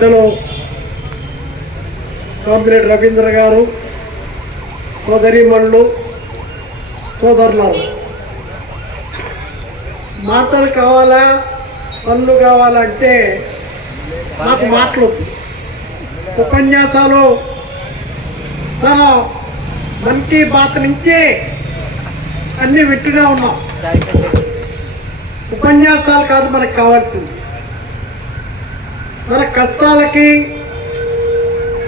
పెద్దలు కామ్రేడ్ రవీంద్ర గారు సోదరిమణులు సోదరులు మాటలు కావాలా పనులు కావాలంటే నాకు మాటలు. ఉపన్యాసాలు మనం మన్ కీ బాత్ నుంచి అన్ని వింటూనే ఉన్నాం. ఉపన్యాసాలు కాదు మనకు కావాల్సింది. మన కష్టాలకి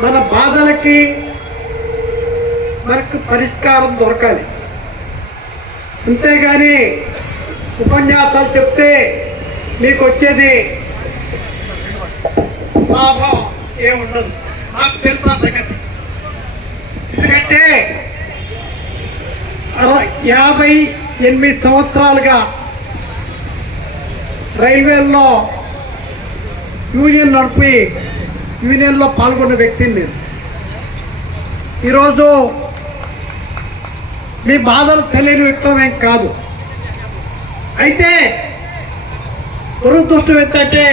మన బాధలకి మనకు పరిష్కారం దొరకాలి. అంతేగాని ఉపన్యాసాలు చెప్తే మీకు వచ్చేది లాభం ఏముండదు. నాకు తెలుసా సంగతి. ఎందుకంటే యాభై ఎనిమిది సంవత్సరాలుగా రైల్వేల్లో యూనియన్ నడిపి యూనియన్లో పాల్గొన్న వ్యక్తిని నేను. ఈరోజు మీ బాధలు తెలియని వ్యక్తం ఏం కాదు. అయితే దురదృష్టం ఏంటంటే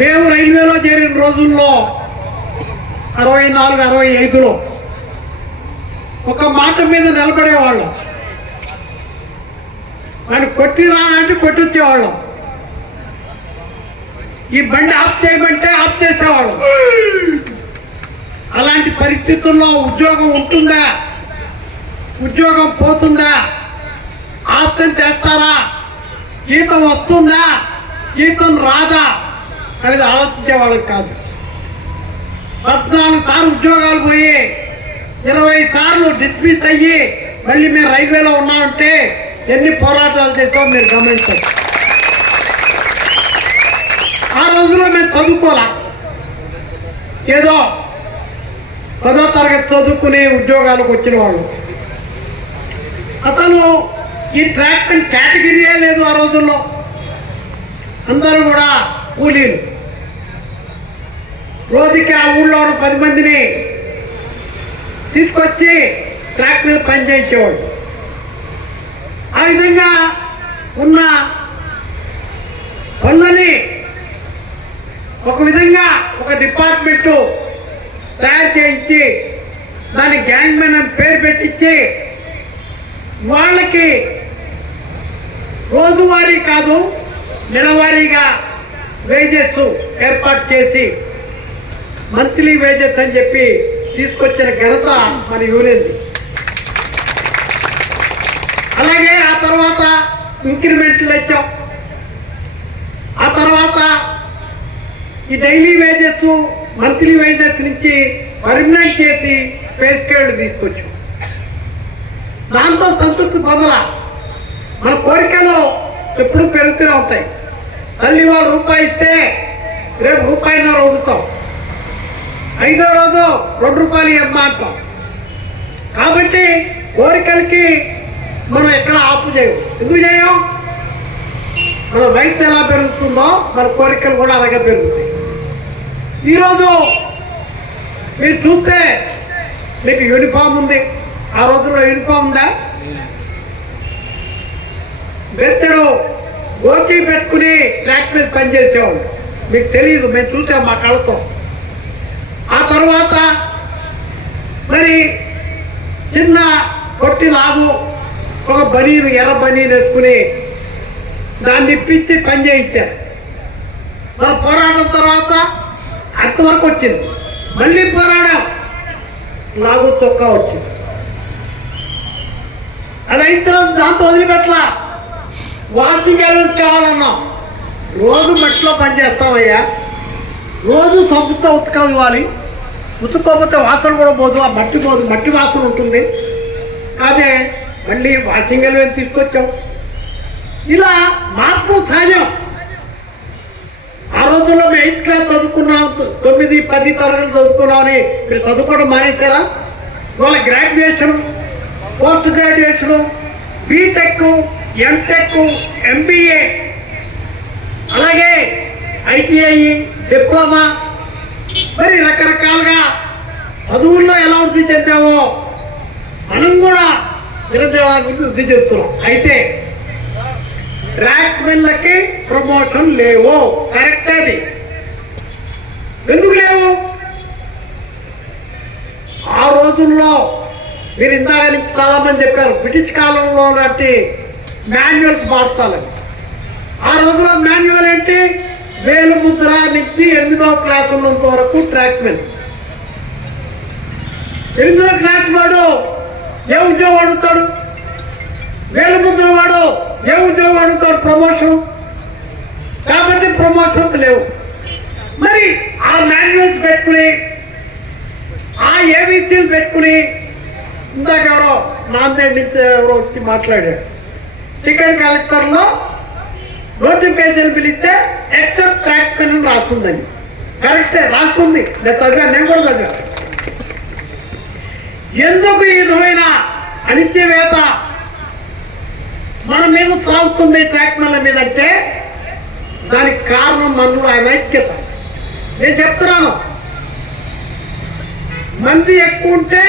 మేము రైల్వేలో చేరిన రోజుల్లో అరవై నాలుగు అరవై ఐదులో ఒక మాట మీద నిలబడేవాళ్ళం. ఆయన కొట్టిరా అంటే కొట్టొచ్చేవాళ్ళం ఈ బండి ఆఫ్ చేయమంటే ఆఫ్ చేసేవాడు అలాంటి పరిస్థితుల్లో ఉద్యోగం ఉంటుందా? ఉద్యోగం పోతుందా? ఆప్షన్ చేస్తారా? జీతం వస్తుందా? జీతం రాదా? అనేది ఆలోచించే వాళ్ళకి కాదు. పద్నాలుగు సార్లు ఉద్యోగాలు పోయి ఇరవై సార్లు డిస్మిస్ అయ్యి మళ్ళీ మేము రైల్వేలో ఉన్నామంటే ఎన్ని పోరాటాలు చేస్తామో మీరు గమనించండి. రోజుల్లో మేము చదువుకోలే. ఏదో పదో తరగతి చదువుకునే ఉద్యోగాలకు వచ్చిన వాళ్ళు. అసలు ఈ ట్రాక్టర్ కేటగిరీయే లేదు ఆ రోజుల్లో. అందరూ కూడా కూలీలు. రోజుకి ఆ ఊళ్ళో ఉన్న పది మందిని తీసుకొచ్చి ట్రాక్ మీద ఆ విధంగా ఉన్న పనులని ఒక విధంగా ఒక డిపార్ట్మెంటు తయారు చేయించి దాని గ్యాంగ్ మెన్ అని పేరు పెట్టించి వాళ్ళకి రోజువారీ కాదు నెలవారీగా వేజెస్ ఏర్పాటు చేసి మంత్లీ వేజెస్ అని చెప్పి తీసుకొచ్చిన ఘనత మన యూనియన్ది అలాగే ఆ తర్వాత ఇంక్రిమెంట్లు ఇచ్చాం ఆ తర్వాత ఈ డైలీ వేజెస్ మంత్లీ వేజెస్ నుంచి పర్మనెంట్ చేసి పే స్కేల్ తీసుకొచ్చు. దాంతో సంతృప్తి పొందల. మన కోరికలు ఎప్పుడు పెరుగుతూనే ఉంటాయి. తల్లి వాళ్ళు రూపాయి ఇస్తే రేపు రూపాయిన్నర వండుతాం ఐదో రోజు రెండు రూపాయలు ఇవ్వమా అంటాం. కాబట్టి కోరికలకి మనం ఎక్కడ ఆపు చేయం ఎందుకు చేయం మన వయసు ఎలా పెరుగుతుందో మన కోరికలు కూడా అలాగే పెరుగుతాయి. ఈరోజు మీరు చూస్తే మీకు యూనిఫామ్ ఉంది. ఆ రోజుల్లో యూనిఫామ్ ఉందా? బెత్తడు గోచి పెట్టుకుని ట్రాక్ మీద పనిచేసేవాళ్ళు. మీకు తెలియదు మేము చూసాం మా కళ్ళతో ఆ తర్వాత మరి చిన్న కొట్టి లాగు ఒక బనీను ఎర్ర బనీను వేసుకుని దాన్ని ఇప్పించి పని చేయించారు. మన పోరాటం తర్వాత అంతవరకు వచ్చింది. మళ్ళీ పోరాడం. లాగు చొక్కా వచ్చింది. రైతులం దాంతో వదిలిపెట్టలా. Washing balance కావాలన్నాం. రోజు మట్టిలో పని చేస్తామయ్యా రోజు సంస్థ ఉతకం ఇవ్వాలి. ఉతుక్కోకపోతే వాసన కూడా పోదు. ఆ మట్టి పోదు. మట్టి వాసన ఉంటుంది. అదే మళ్ళీ వాషింగ్ బ్యాలెన్స్ తీసుకొచ్చాం. ఇలా మార్పు సహజం. ఆ రోజుల్లో మేము ఎయిత్ క్లాస్ చదువుకున్నాం తొమ్మిది పది తరగతి చదువుకున్నామని మీరు చదువుకోవడం మానేశారా? వాళ్ళ graduation post graduation B Tech M Tech MBA అలాగే ఐటీఐ డిప్లొమా మరి రకరకాలుగా చదువుల్లో ఎలా వృద్ధి చెందామో నిరుద్యోగాల గురించి వృద్ధి చెప్తున్నాం అయితే ర్యాక్మెన్లకి ప్రమోషన్ లేవు. కరెక్ట్ అది. ఎందుకు లేవు? ఆ రోజుల్లో మీరు ఇందాక నుంచి చెప్పారు బ్రిటిష్ కాలంలో లాంటి మాన్యువల్స్ మార్చాలని. ఆ రోజుల్లో మాన్యువల్ ఏంటి? వేలు ముద్ర నుంచి ఎనిమిదో క్లాస్ ఉన్నంత వరకు ట్రాక్మెన్ ఎనిమిదో క్లాస్ వాడు ఏ ఉద్యోగం అడుగుతాడు? వేలు ముద్ర వాడు ఏ ఉద్యోగం అడుగుతాడు ప్రమోషన్ కాబట్టి ప్రమోషన్స్ లేవు. మరి ఆ మాన్యువల్స్ పెట్టుకుని ఆ ఏబీసీలు పెట్టుకుని ఇందాక ఎవరో నాందేడ్ నుంచి ఎవరో వచ్చి మాట్లాడాడు టికెట్ కలెక్టర్లో నోటిఫికేషన్ పిలిస్తే ఎక్సెప్ట్ ట్రాక్ పెన్ రాస్తుందని. కరెక్టే రాస్తుంది. నేను చదివా నేను కూడా చదివా ఎందుకు ఈ విధమైన అణిచివేత మన మీద సాగుతుంది ట్రాక్టర్ల మీద అంటే దానికి కారణం మనలో ఆయన ఐక్యత. నేను చెప్తున్నాను. మంది ఎక్కువ ఉంటే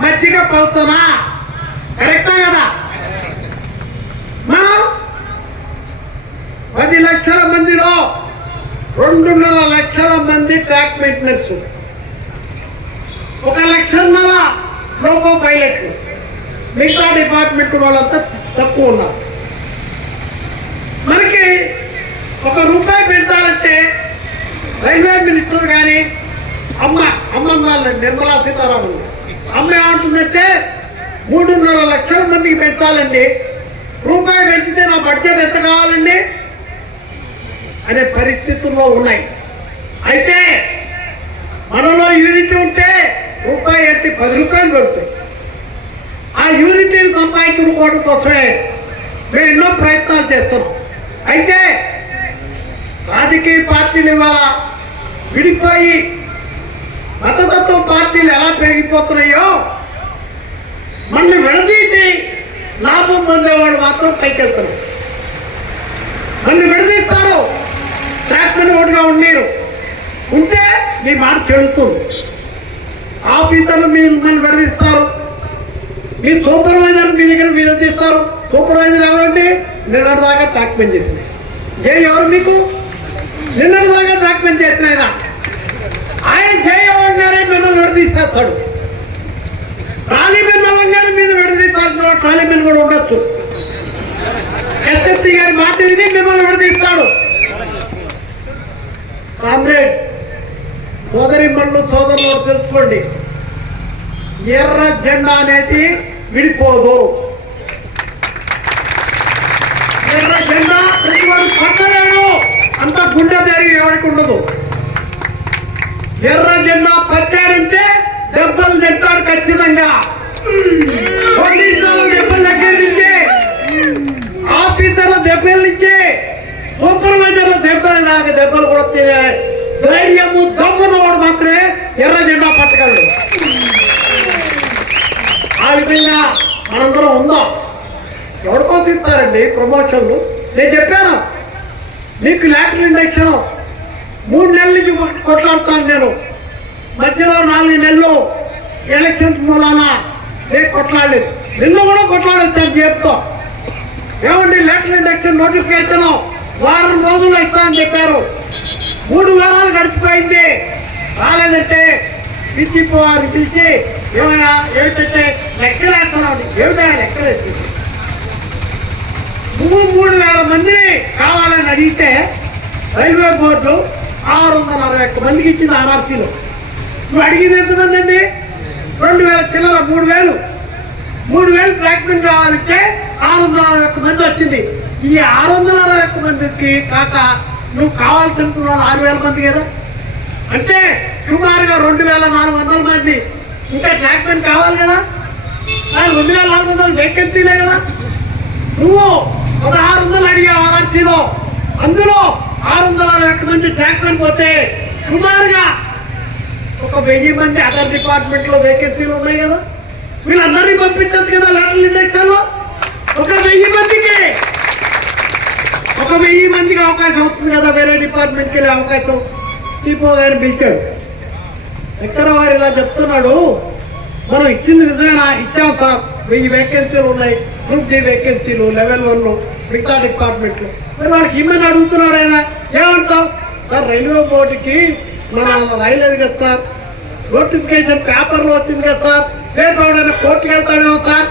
మజ్జిగ పలుతున్నా కరెక్టా కదా? మనం పది లక్షల మందిలో రెండున్నర లక్షల మంది ట్రాక్ మెయింటెనెన్స్. ఒక లక్షన్నర లోకో పైలట్లు. మిగతా డిపార్ట్మెంట్ వాళ్ళంతా తక్కువ ఉన్నారు మనకి ఒక రూపాయి పెంచాలంటే రైల్వే మినిస్టర్ కానీ అమ్మ అమ్మ నిర్మలా సీతారామన్. అమ్మ ఏమంటుందంటే మూడున్నర లక్షల మందికి పెంచాలండి. రూపాయి పెంచితే నా బడ్జెట్ ఎంత కావాలండి? అనే పరిస్థితుల్లో ఉన్నాయి. అయితే మనలో యూనిట్ ఉంటే రూపాయి ఎట్టి పది రూపాయలు దొరుకుతాయి. యూనిటీని సంపాదించుకోవడం కోసమే మేము ఎన్నో ప్రయత్నాలు చేస్తున్నాం. అయితే రాజకీయ పార్టీలు ఇవాళ విడిపోయి మతతత్వ పార్టీలు ఎలా పెరిగిపోతున్నాయో మళ్ళీ విడదీసి లాభం పొందేవాడు మాత్రం పైకెళ్తారు నన్ను విడదీస్తారు. ట్రాక్ మీద ఒకటిగా ఉండేరు ఉంటే మీ మాట చెడుతుంది. ఆఫీసర్లు మీరు మళ్ళీ విడదీస్తారు. మీ సూపర్వైజర్ మీ దగ్గర విడదీస్తారు సూపర్వైజర్ ఎవరంటే నిన్నటి దాకా ట్రాక్ పని చేసింది. ఏ ఎవరు మీకు? నిన్నటి దాకా ట్రాక్ పని చేసిన ఆయన. ఆయన జయవంగానే మిమ్మల్ని విడదీసేస్తాడు. ట్రాలీ మీద అవ్వగానే మీద విడదీస్తాడు ట్రాలీ మీద కూడా ఉండొచ్చు. ఎస్ఎస్సీ గారి మాట విని మిమ్మల్ని విడదీస్తాడు. కామ్రేడ్ సోదరి మళ్ళు సోదరులు తెలుసుకోండి. ఎర్ర జెండా అనేది విడిపోదు. ఎర్ర జెండా ప్రతి వాడు పట్టలేడు అంత గుండె ధైర్యం ఎవరికి ఉండదు. ఎర్ర జెండా పట్టాడంటే దెబ్బలు తింటాడు ఖచ్చితంగా. పోలీసులు దెబ్బలు దగ్గరించే ఆఫీసర్ల దెబ్బల నుంచే సూపర్వైజర్ల దెబ్బలు నాకు దెబ్బలు కూడా తినే ధైర్యము దమ్మున్నవాడు మాత్రమే ఎర్ర జెండా పట్టగలడు ఆ విధంగా మనందరం ఉందాం ఎవరి కోసం ప్రమోషన్లు. నేను చెప్పాను మీకు లాటరీ ఇండక్షన్ మూడు నెలల నుంచి కొట్లాడుతున్నాను నేను. మధ్యలో నాలుగు నెలలు ఎలక్షన్ మూలాన నేను కొట్లాడలేదు. నిన్ను కూడా కొట్లాడొచ్చాను చెప్తా ఏమండి లెటర్ ఇండక్షన్ నోటిఫికేషన్ వారం రోజులు ఇస్తామని చెప్పారు. మూడు వారాలు గడిచిపోయింది. రాలేదంటే పిలిచి పిలిచి ఏమయ్యా ఏమిటంటే లెక్కలేస్తున్నాం ఏమిటా లెక్కలు? మూడు వేల మంది కావాలని అడిగితే రైల్వే బోర్డు ఆరు వందల అరవై ఒక్క మందికి ఇచ్చింది ఆర్ఆర్సీలో. నువ్వు అడిగింది ఎంతమంది అండి? రెండు వేల చిల్లర మూడు వేలు. మూడు వేలు ట్రాక్మెంట్ కావాలంటే ఆరు వందల అరవై ఒక్క మంది వచ్చింది. ఈ ఆరు వందల అరవై ఒక్క మందికి కాక నువ్వు కావాల్సినుకున్నావు ఆరు వేల మంది కదా? అంటే సుమారుగా రెండు వేల నాలుగు వందల మంది. ఇంకా ట్రాక్మెంట్ కావాలి కదా? రెండు వేల నాలుగు వందల వేకెన్సీలే కదా? నువ్వు పదహారు వందలు అడిగావు వారంటీలో అందులో ఆరు వందల అరవై నుంచి మంది ట్రాక్మెంట్ పోతే సుమారుగా ఒక వెయ్యి మంది అదర్ డిపార్ట్మెంట్లో వేకెన్సీలు ఉన్నాయి కదా. వీళ్ళందరినీ పంపించచ్చు కదా లెటర్ ఇండక్షన్ ఒక వెయ్యి మందికి. ఒక వెయ్యి మందికి అవకాశం వస్తుంది కదా వేరే డిపార్ట్మెంట్కి వెళ్ళే అవకాశం. టీపో గారు పిలిచాడు. ఎక్కడ వారు ఇలా చెప్తున్నాడు. మనం ఇచ్చింది నిజమేనా? ఇచ్చాం సార్. వెయ్యి వేకెన్సీలు ఉన్నాయి గ్రూప్ డి వేకెన్సీలు లెవెల్ వన్లో మిగతా డిపార్ట్మెంట్లు మరి వాళ్ళకి ఇమ్మని అడుగుతున్నాడు ఆయన ఏమంటావు? సార్ రైల్వే బోర్డుకి మన రైలు కదా సార్. నోటిఫికేషన్ పేపర్లు వచ్చింది కదా సార్. రేపు ఎవడైనా కోర్టుకి వెళ్తాడేమో సార్.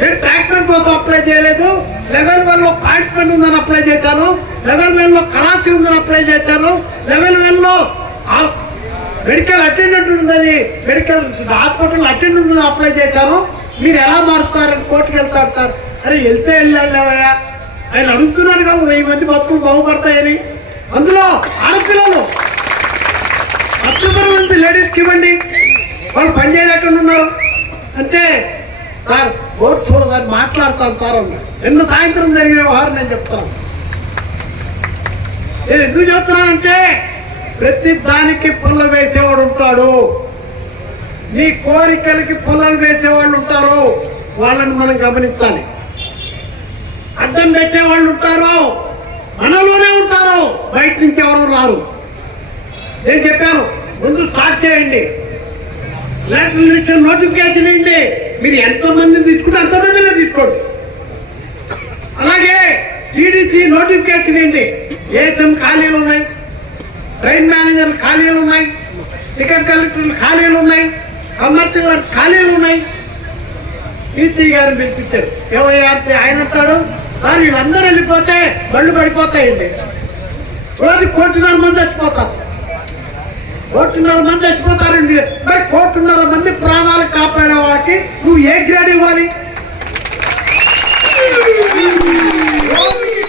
నేను ట్రాక్టర్ కోసం అప్లై చేయలేదు. లెవెల్ వన్లో పాయింట్ పెన్ ఉందని అప్లై చేశాను. లెవెల్ వన్లో కరాచీ ఉందని అప్లై చేశాను. లెవెల్ వన్లో మెడికల్ అటెండెంట్ ఉందని మెడికల్ హాస్పిటల్ అటెండెంట్ ఉందని అప్లై చేశాను. మీరు ఎలా మారుతారని కోర్టుకి వెళ్తారు సార్. అరే వెళ్తే వెళ్ళాలేవయ్యా ఆయన అడుగుతున్నాను కదా వెయ్యి మంది బతుకులు బాగుపడతాయని. అందులో ఆడపిల్లలు. అక్టోబర్ మంది లేడీస్కి ఇవ్వండి. వాళ్ళు పని చేయలేకుండా ఉన్నారు. అంటే సార్ కోర్టు చూడదని మాట్లాడతాను సార్ అన్నాడు నిన్న సాయంత్రం జరిగిన వ్యవహారం నేను చెప్తాను. నేను ఎందుకు చెప్తున్నానంటే ప్రతి దానికి పుల్ల వేసేవాడు ఉంటాడు. నీ కోరికలకి పుల్లలు వేసేవాళ్ళు ఉంటారు వాళ్ళని మనం గమనించాలి. అడ్డం పెట్టే వాళ్ళు ఉంటారు మనలోనే ఉంటారు బయట నుంచి ఎవరు రారు. నేను చెప్పాను ముందు స్టార్ట్ చేయండి. లెటర్ ఇచ్చిన నోటిఫికేషన్ ఏంటి మీరు ఎంతమంది తీసుకుంటే అంతమందినే తీసుకోండి. అలాగే టీడీసీ నోటిఫికేషన్ ఏంటి ఏటీఎం ఖాళీలు ఉన్నాయి. ట్రైన్ మేనేజర్లు ఖాళీలు ఉన్నాయి. టికెట్ కలెక్టర్లు ఖాళీలు ఉన్నాయి. కమర్షియల్ ఖాళీలు ఉన్నాయి. ఈసీ గారిని పిలిపించారు ఏమయ్యా అంటే ఆయన అంటాడు మరి వీళ్ళందరూ వెళ్ళిపోతే బళ్ళు పడిపోతాయండి. రోజు కోటిన్నర మంది చచ్చిపోతారు. కోటిన్నర మంది చచ్చిపోతారండి. మరి కోటిన్నర మంది ప్రాణాలు కాపాడే వాళ్ళకి నువ్వు ఏ గ్రేడ్ ఇవ్వాలి?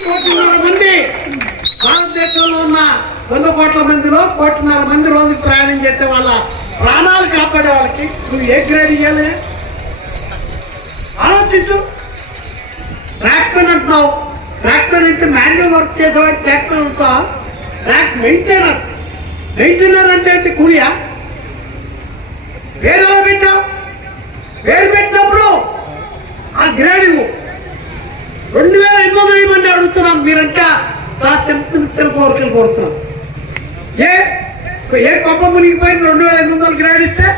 కోటిన్నర మంది భారతదేశంలో ఉన్న వంద కోట్ల మందిలో కోటిన్నర మంది రోజు ప్రయాణం చేసే వాళ్ళ ప్రాణాలు కాపాడే వాళ్ళకి నువ్వు ఏ గ్రేడ్ ఇవ్వాలి ఆలోచించు. ట్రాక్టర్ అంటున్నావు. ట్రాక్టర్ అంటే మాన్యువల్ వర్క్ చేసేవాడు ట్రాక్టర్ అంటున్నావు ట్రాక్ మెయింటైనర్ మెయింటైనర్ అంటే ఏంటి? కూలియా? పేరు ఎలా పెట్టావు? పేరు పెట్టినప్పుడు ఆ గ్రేడ్ ఇవ్వు. రెండు వేల ఎనిమిది వందల మంది అడుగుతున్నాం మీరంటే తెలుపు తెలుపు కోరికలు కోరుతున్నాం ఏ? ఏ కొప్ప మునిగిపోయిన రెండు వేల ఎనిమిది వందల గ్రేడ్ ఇస్తే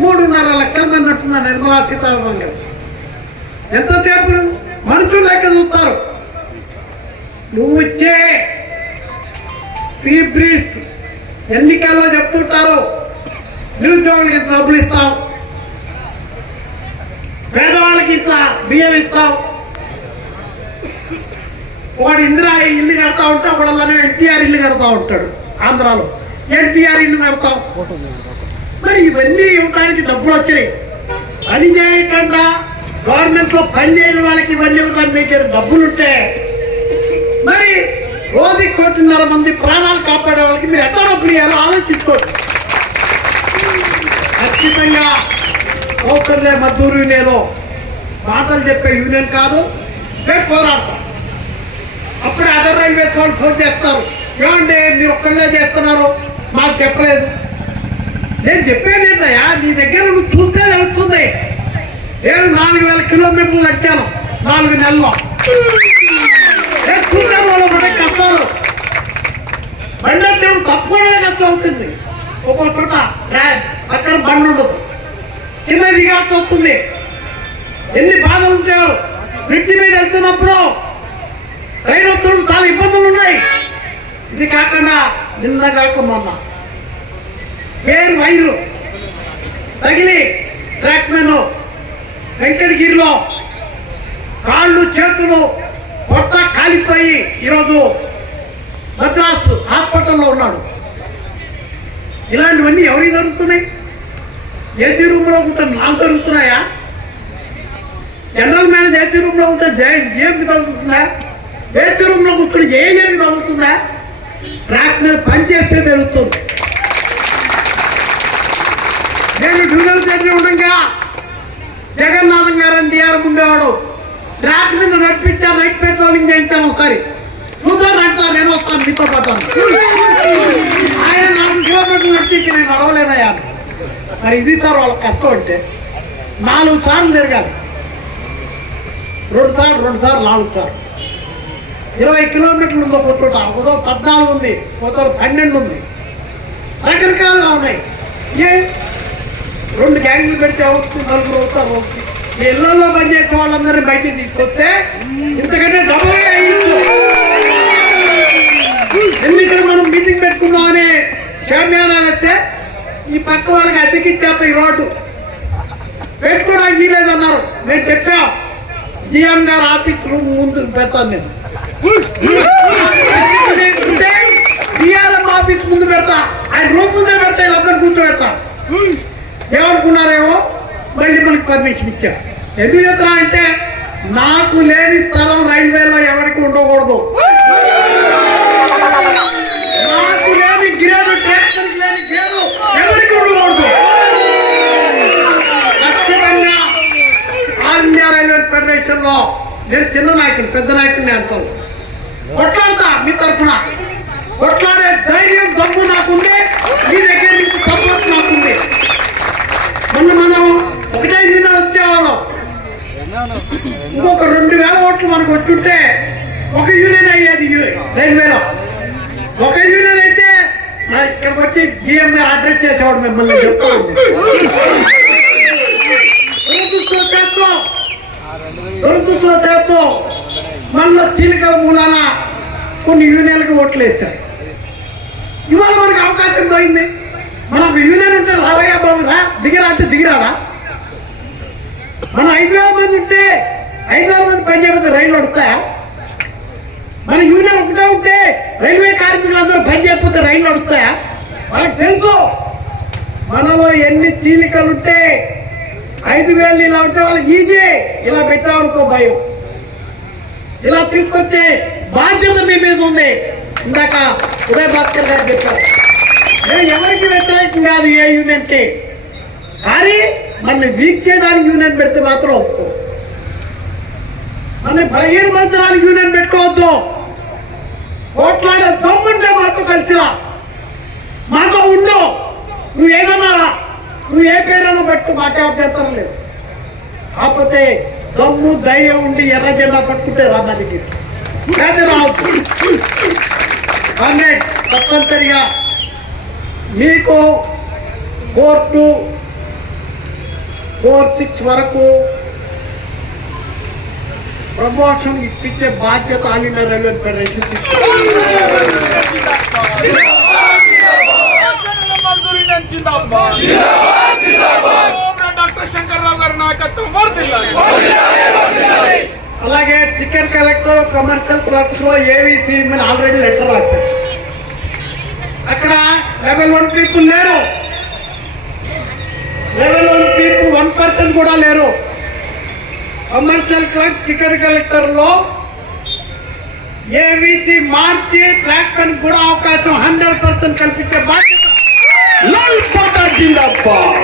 మూడున్నర లక్షల మంది అంటున్నారు నిర్మలా సీతారామన్ గారు. ఎంతసేపు మనుషులు లెక్క చూస్తారు. నువ్వు ఇచ్చే చీఫ్ ఎన్నికల్లో చెప్తుంటారు నిరుద్యోగులకి ఇంత డబ్బులు ఇస్తాం. పేదవాళ్ళకి ఇట్లా బియ్యం ఇస్తాం. వాడు ఇందిరా ఇల్లు కడతా ఉంటే ఒకళ్ళనే ఎన్టీఆర్ ఇల్లు కడతా ఉంటాడు ఆంధ్రాలో. ఎన్టీఆర్ ఇల్లు కడతాం. మరి ఇవన్నీ ఇవ్వడానికి డబ్బులు వచ్చినాయి. పని చేయకుండా గవర్నమెంట్లో పని చేయని వాళ్ళకి ఇవన్నీ ఇవ్వడానికి దగ్గర డబ్బులుంటే మరి రోజుకి కోటిన్నర మంది ప్రాణాలు కాపాడే వాళ్ళకి మీరు ఎంత డబ్బులు ఇవ్వాలో ఆలోచించుకోండి. ఖచ్చితంగా కౌసల్య మద్దూరు నేను మాటలు చెప్పే యూనియన్ కాదు మేము పోరాడతాం. అప్పుడే అదర్ రైల్వేస్ వాళ్ళు ఫోన్ చేస్తారు. ఏమంటే మీరు ఒక్కళ్ళే చేస్తున్నారు? మాకు చెప్పలేదు. నేను చెప్పేది ఏంటయ్యా నీ దగ్గర నువ్వు చూస్తే తెలుస్తుంది. నేను నాలుగు వేల కిలోమీటర్లు నడిచాను నాలుగు నెలల్లో. నేను చూసే వాళ్ళు పడే కష్టాలు బండి వచ్చేప్పుడు తప్పకుండా కష్టం అవుతుంది. ఒక్కొక్క చోట అక్కడ బండి ఉండదు. చిన్న దిగాల్సి వస్తుంది. ఎన్ని బాధలు ఉంటాయో. బ్రిడ్జి మీద వెళ్తున్నప్పుడు రైలు వస్తున్నప్పుడు చాలా ఇబ్బందులు ఉన్నాయి. ఇది కాకుండా నిన్నగాక మొన్న పేరు వైరు. తగిలి ట్రాక్ మెన్ వెంకటగిరిలో కాళ్ళు చేతులు పొట్ట కాలిపోయి ఈరోజు మద్రాసు హాస్పిటల్లో ఉన్నాడు. ఇలాంటివన్నీ ఎవరికి జరుగుతున్నాయి? ఏసీ రూమ్లో ఉంటే నాకు జరుగుతున్నాయా? జనరల్ మేనేజ్ ఏసీ రూమ్లో ఉంటే జేబుకి తగ్గుతుందా ఏసీ రూమ్లో కూర్చుని ఏ జేబుకి తగ్గుతుందా ట్రాక్ మీద పనిచేస్తే తెలుస్తుంది. నేను డ్యూజల్ చేసి ఉండగా జగన్నాథం గారు ఎన్టీఆర్ ఉండేవాడు ట్రాక్ మీద నడిపించా నైట్ పెట్రోలింగ్ చేయించాను ఒకసారి. చూద్దాం అంటా నేను వస్తాను మీతో పోతాను ఆయన నాలుగు కిలోమీటర్లు నడిచి నేను నడవలేనయ్యా. మరి ఇది సార్ వాళ్ళ కష్టం అంటే నాలుగు సార్లు తిరగాలి రెండు సార్లు రెండు సార్లు నాలుగు సార్లు. ఇరవై కిలోమీటర్లు ఉందో కొట్టుట ఒకదో పద్నాలుగు ఉంది ఒకదో పన్నెండు ఉంది. రకరకాలుగా ఉన్నాయి. ఏ రెండు గ్యాంగ్లు పెడితే అవుతుంది నలుగురు అవుతారు అవుతుంది. ఇళ్ళలో పనిచేసే వాళ్ళందరినీ బయటికి తీసుకొస్తే ఇంతకంటే డబ్బులు వేయచ్చు మనం మీటింగ్ పెట్టుకుందామని షామ్యానాలు వస్తే ఈ పక్క వాళ్ళకి అతికిచ్చేస్తా ఈ రోడ్డు. పెట్టుకోవడానికి లేదన్నారు నేను చెప్పా జిఎం గారు ఆఫీస్ రూమ్ ముందు పెడతాను నేను. ఉంటే డిఆర్ఎం ఆఫీస్ ముందు పెడతా ఆయన రూమ్ ముందే పెడతా వీళ్ళందరూ గుర్తు పెడతా ఏమనుకున్నారేమో? మళ్ళీ మనకి పర్మిషన్ ఇచ్చారు. ఎందుకు చెప్తున్నా అంటే నాకు లేని స్థలం రైల్వేలో ఎవరికి ఉండకూడదు. నాకు లేని గ్రేడు ట్రాక్టర్కి లేని గ్రేడు ఎవరికి ఉండకూడదు. ఖచ్చితంగా ఆల్ రైల్వే ఫెడరేషన్లో నేను చిన్న నాయకుడు పెద్ద నాయకుడిని అంటాను కొట్లాడతా మీ తరఫున కొట్లాడే ధైర్యం దమ్ము నాకుంది మీ దగ్గర నుంచి సపోర్ట్ నాకుంది మొన్న మనం ఒకటే యూనియన్ వచ్చేవాళ్ళం ఇంకొక రెండు వేల ఓట్లు మనకు వచ్చుంటే ఒక యూనియన్ అయ్యేది యు- రైల్వేలో ఒక యూనియన్ అయితే నా ఇక్కడికి వచ్చి జిఎం గారు అడ్రస్ చేసేవాడు మిమ్మల్ని చెప్తాను దురదృష్టవశాత్తు దురదృష్టవశాత్తు మళ్ళీ చీలికల మూలాన కొన్ని యూనియన్లకు ఓట్లు వేశారు ఇవాళ మనకు అవకాశం పోయింది మనం ఒక యూనియన్ ఉంటే రావయ్యా బాబు దిగిరా అంటే దిగిరాడా మనం ఐదు వేల మంది ఉంటే ఐదు వేల మంది పని చేయకపోతే రైలు నడుపుతాయా? మన యూనియన్ ఒకటే ఉంటే రైల్వే కార్మికులందరూ పని చేయకపోతే రైలు నడుపుతాయా? మనకు తెలుసు. మనలో ఎన్ని చీలికలు ఉంటే ఐదు వేలు ఇలా ఉంటే వాళ్ళకి ఈజీ. ఇలా పెట్టామనుకో భయం. ఇలా తీసుకొచ్చే బాధ్యత మీ మీద ఉంది. ఇందాక ఉదయ్ భాస్కర్ గారు చెప్పారు. ఎవరికి వ్యతిరేకం కాదు ఏ యూనియన్కి? కానీ మన వీక్ చేయడానికి యూనియన్ పెడితే మాత్రం ఒప్పుకో. మన బలహీనపరచడానికి యూనియన్ పెట్టుకోవద్దు. కోట్లాడే దమ్ముంటే మాతో కలిసిరా. మాతో ఉండు. నువ్వు ఏదన్నా నువ్వు ఏ పేరైనా పెట్టు మాకే అభ్యంతరం లేదు. కాకపోతే దమ్ము ధైర్యం ఉండి ఎర్ర జెండా పట్టుకుంటే రా మా దగ్గర రావద్దు. తప్పనిసరిగా మీకు కోర్టు ఫోర్ సిక్స్ వరకు ప్రమోషన్ ఇప్పించే బాధ్యత ఆల్ ఇండియా రైల్వే ఫెడరేషన్ తీసుకుంది. డాక్టర్ శంకర్రావు గారి నాయకత్వం వర్దిల్లాలి అలాగే టికెట్ కలెక్టర్ కమర్షియల్ క్లబ్స్లో ఏవీసీ మీద ఆల్రెడీ లెటర్ రాశారు అక్కడ లెవెల్ వన్ పీపుల్ లేరు level one people one percent కూడా లేరు. కమర్షియల్ క్లబ్ టికెట్ కలెక్టర్లో ఏవీసీ మార్చి ట్రాక్ పని కూడా అవకాశం హండ్రెడ్ పర్సెంట్ కల్పించే బాధ్యత. లాల్ కోట జిందాబాద్.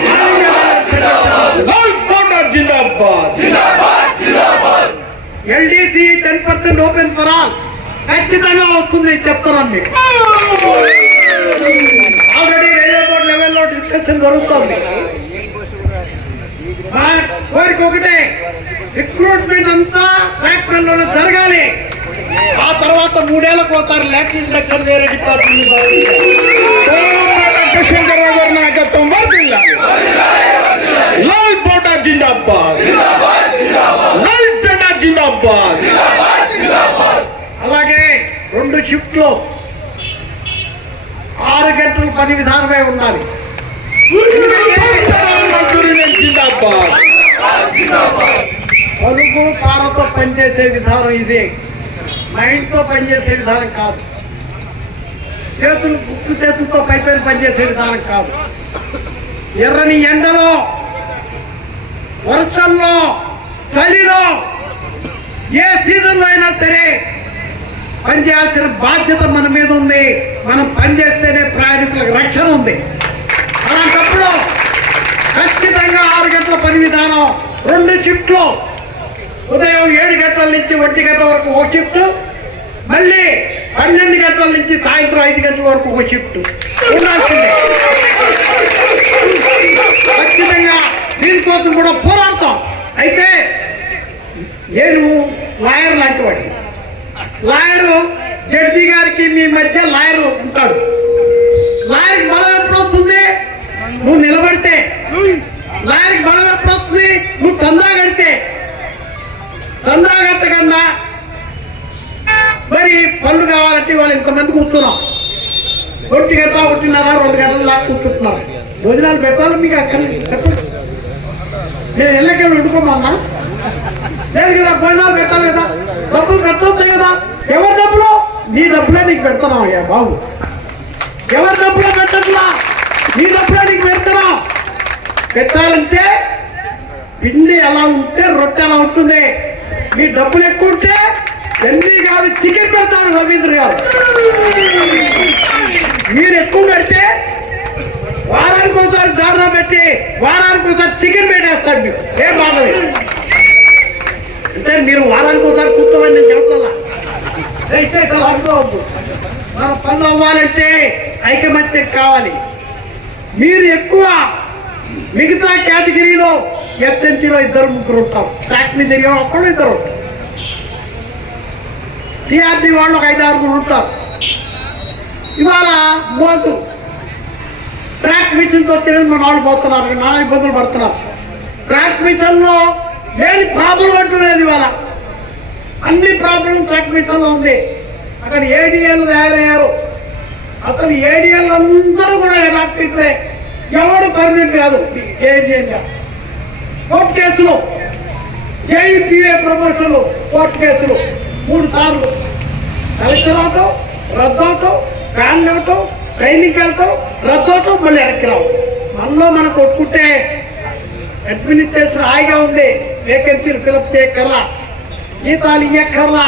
లాల్ కోట జిందాబాద్. LDC ten percent open for all ఖచ్చితంగా వస్తుంది చెప్తున్నాను మీకు ఆల్రెడీ రైల్వే బోర్డు లెవెల్లో డిస్కషన్ జరుగుతుంది. కోరిక ఒకటే రిక్రూట్మెంట్ అంతా ఫ్యాక్టరీలోనే జరగాలి. ఆ తర్వాత మూడేళ్ళకు పోతారు లాటిన్ లెక్చర్ వేరే డిపార్ట్మెంట్ డాక్టర్ నాయకత్వం వర్దిల్లాలి లాల్ కోట జిందాబాద్ లాల్ జెండా జిందాబాద్ అలాగే రెండు షిఫ్ట్లు ఆరు గంటలు పని విధానమే ఉండాలి. పలుగు పారతో పనిచేసే విధానం ఇది. మైండ్తో పనిచేసే విధానం కాదు. చేతులు గుర్తు చేతులతో పైపైన పనిచేసే విధానం కాదు. ఎర్రని ఎండలో వర్షంలో చలిలో ఏ సీజన్లో అయినా సరే పనిచేయాల్సిన బాధ్యత మన మీద ఉంది. మనం పనిచేస్తేనే ప్రయాణికులకు రక్షణ ఉంది. అలాంటప్పుడు ఖచ్చితంగా ఆరు గంటల పని విధానం రెండు షిఫ్ట్లు. ఉదయం ఏడు గంటల నుంచి ఒంటి గంటల వరకు ఒక షిఫ్ట్. మళ్ళీ పన్నెండు గంటల నుంచి సాయంత్రం ఐదు గంటల వరకు ఒక షిఫ్ట్. ఉండాల్సిందే. ఖచ్చితంగా దీనికోసం కూడా పోరాడతాం. అయితే నేను లాయర్ లాంటి వాడిని లాయరు జడ్జి గారికి మీ మధ్య లాయరు ఉంటాడు. లాయర్కి బలం ఎప్పుడొస్తుంది నువ్వు నిలబడితే. లాయర్కి బలం ఎప్పుడొస్తుంది నువ్వు చందా కడితే. చందా కట్టకుండా మరి పనులు కావాలంటే వాళ్ళు ఇంతమంది కూర్చున్నాం. ఒంటి గంట ఒకటిన్నర రెండు గంటలు లాక్ కూర్చుంటున్నారు భోజనాలు పెట్టాలి మీకు అక్కడ నేను ఎల్లకెళ్ళి వండుకోమన్నా? లేదు కదా భోజనాలు పెట్టాలి కదా? డబ్బులు కట్టొద్దు కదా? ఎవరి డబ్బులు? నీ డబ్బులే నీకు పెడతాను అయ్యా బాబు? ఎవరి డబ్బులో పెట్టట్లా నీ డబ్బులే నీకు పెడతాను? పెట్టాలంటే పిండి ఎలా ఉంటే రొట్టె ఎలా ఉంటుంది? మీ డబ్బులు ఎక్కువ ఉంటే ఎన్ని కాదు చికెన్ పెడతాడు రవీంద్ర గారు. మీరు ఎక్కువ పెడితే వారానికి ఒకసారి దారుణం పెట్టి వారానికి ఒకసారి చికెన్ పెట్టేస్తాడు మీకు. ఏం బాధ అంటే మీరు వారానికి ఒకసారి కూర్చోమని నేను చెప్తున్నా. దయచేసి అనుకోవద్దు. మన పనులు అవ్వాలంటే ఐకమత్యం కావాలి. మీరు ఎక్కువ మిగతా కేటగిరీలో ఎస్ఎన్టీలో ఇద్దరు ముగ్గురు ఉంటారు. ట్రాక్ మీద తిరిగే ఒక్కడు ఇద్దరు. టీఆర్డీ వాళ్ళు ఒక ఐదు ఆరుగురు ఉంటారు. ఇవాళ మోదు ట్రాక్ మిషన్తో వచ్చిన మన వాళ్ళు పోతున్నారు. నానా ఇబ్బందులు పడుతున్నారు. ట్రాక్ మిషన్లో లేని ప్రాబ్లం అంటూ లేదు ఇవాళ. అన్ని ప్రాబ్లం ట్రాక్మిషన్లో ఉంది. అక్కడ ఏడిఎల్ తయారయ్యారు. అసలు ఏడిఎల్ అందరూ కూడా డాక్టర్లే ఎవడు పర్మనెంట్ కాదు. ఏడిఎల్ కోర్టు కేసులు జేఈపీఏ ప్రమోషన్లు కోర్టు కేసులు మూడు సార్లు. కలెక్టర్ అవటం రద్దు అవటం ఫ్యాన్లు అవటం ట్రైనింగ్కి వెళ్తాం రద్దు అవటం మళ్ళీ వెనక్కి రావు. మనలో మనం కొట్టుకుంటే అడ్మినిస్ట్రేషన్ హాయిగా ఉంది. వేకెన్సీలు ఫిలప్ చేయక్కర్లా. జీతాలు ఇయ్యక్కర్లా.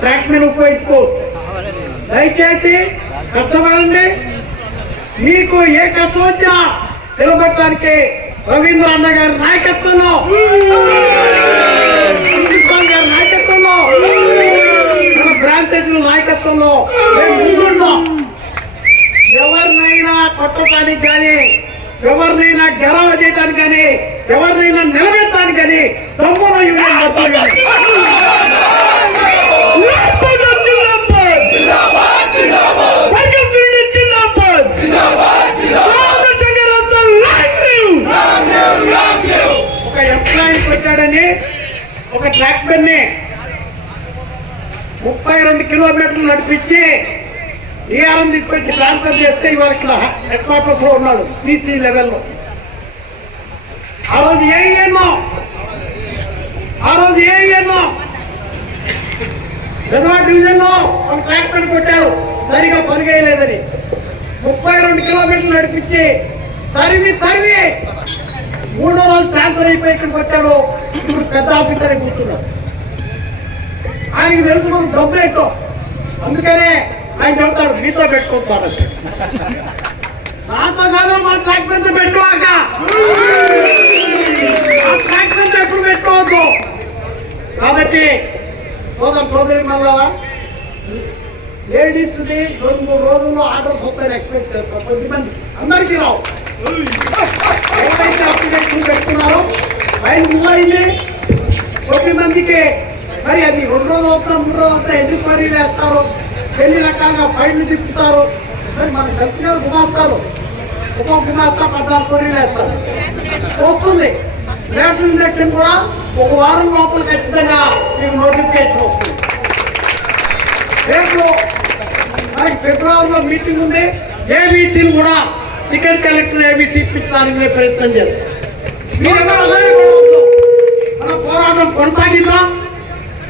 ట్రాక్ మీద ఉపయోగించుకో. దయచేసి కష్టపడండి మీకు ఏ కష్టం వచ్చినా నిలబెట్టడానికి రవీంద్ర అన్న గారి నాయకత్వంలో. గారి నాయకత్వంలో. మన బ్రాంచెడ్ల నాయకత్వంలో. ముందున్నాం ఎవరినైనా కొట్టడానికి కానీ ఎవరినైనా గెలవ చేయడానికి కానీ ఎవరినైనా నిలబెట్టడానికి కానీ దమ్మున యూనియన్ మొత్తం కానీ జిందాబాద్ జిందాబాద్ వర్గశ్రేణి జిందాబాద్ రామశంకర్ వస్తే లైవ్ న్యూస్ ఒక ఎంప్లాయీకి వచ్చాడని ఒక ట్రాక్టర్ని ముప్పై రెండు కిలోమీటర్లు నడిపించి ఏఆర్ఎం తీసుకొచ్చి ట్రాన్స్ఫర్ చేస్తే ఇవాళ ఇక్కడ హెడ్ క్వార్టర్స్లో ఉన్నాడు సిసి లెవెల్లో. ఆ రోజు ఏ ఆ రోజు ఏ ఎన్నో పెదవా డివిజన్లో ఒక ట్రాక్టర్ కొట్టాడు. సరిగా పనిగేయలేదని ముప్పై రెండు కిలోమీటర్లు నడిపించి తరివి తరివి మూడో రోజు ట్రాన్స్ఫర్ అయిపోయి ఇక్కడికి వచ్చాడు ఇప్పుడు పెద్ద ఆఫీసర్ కూర్చున్నాడు ఆయనకి తెలుసు మనం డబ్బు ఎక్కువ. అందుకనే ఆయన చెబుతాడు మీతో పెట్టుకుంటాడు నాతో కాదు మా ట్రాక్ మీద పెట్టుకోక ట్రాక్ మీద ఎప్పుడు పెట్టుకోవద్దు. కాబట్టి సోదరు సోదరి మళ్ళా లేడీస్ది రెండు మూడు రోజుల్లో ఆర్డర్స్ వస్తాయని ఎక్స్పెక్ట్ చేస్తాం. కొద్దిమంది అందరికీ రావు. ఎవరైతే అప్లికేషన్ పెట్టుకున్నారో ఆయన మూవ్ అయింది కొద్ది మందికి. మరి అది రెండు రోజులు అవుతా మూడు రోజులు అవుతా ఎందుకు మరి వేస్తారు ఎన్ని రకాలుగా ఫైళ్ళు తిప్పుతారు? మరి మన కలిసిన గుమాస్తారు ఒక్కొక్క గుమాస్తా పద్నాలుగు కొరీలు వేస్తారు వస్తుంది రేషన్ ఇంజక్షన్ కూడా ఒక వారం లోపల ఖచ్చితంగా మీకు నోటిఫికేషన్ వస్తుంది. రేపు మనకి ఫిబ్రవరిలో మీటింగ్ ఉంది. ఏ మీటింగ్ కూడా టికెట్ కలెక్టర్ ఏబీ తీపించడానికి మేము ప్రయత్నం చేస్తాం. మన పోరాటం కొనసాగిద్దాం.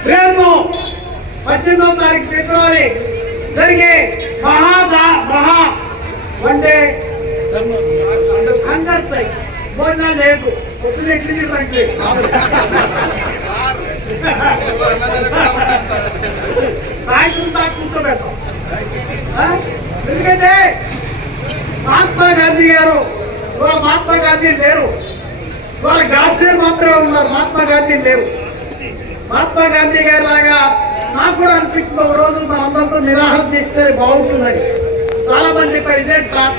రేపు పద్దెనిమిదవ తారీఖు ఫిబ్రవరి జరిగే మహా దా- మహా భోజనాలు చేయకు. పొద్దున ఇడ్లీ రండి సాయంత్రం? ఎందుకంటే గాంధీ గారు ఇవాళ మహాత్మా గాంధీ లేరు. ఇవాళ గాడ్సే మాత్రమే ఉన్నారు మహాత్మా గాంధీ లేరు. మహాత్మా గాంధీ గారి లాగా నాకు కూడా అనిపించింది ఒక రోజు మనందరితో నిరాహారం చేస్తే బాగుంటుందని చాలా మంది చెప్పారు ఇదే సార్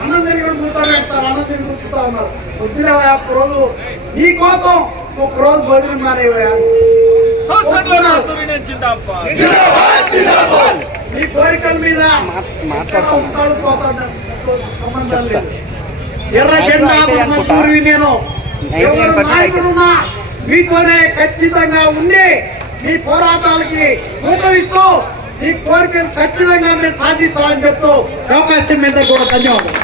అన్నం తిరిగి కూడా కూర్చోబెడతారు అన్నం తిరిగి కూర్చుంటా ఉన్నారు వద్దులే ఒక రోజు నీ కోసం ఒక రోజు భోజనం మానేవయా మీ కోరికల మీద ఉంటాడు, పోతాడు. లేదు. ఎర్ర జెండా నేను నాయకుడున్నా మీతోనే ఖచ్చితంగా ఉండి మీ పోరాటాలకి ఊపిస్తూ ఈ కోరికలు ఖచ్చితంగా మేము సాధిస్తామని చెప్తూ అవకాశం మీద కూడా ధన్యవాదాలు.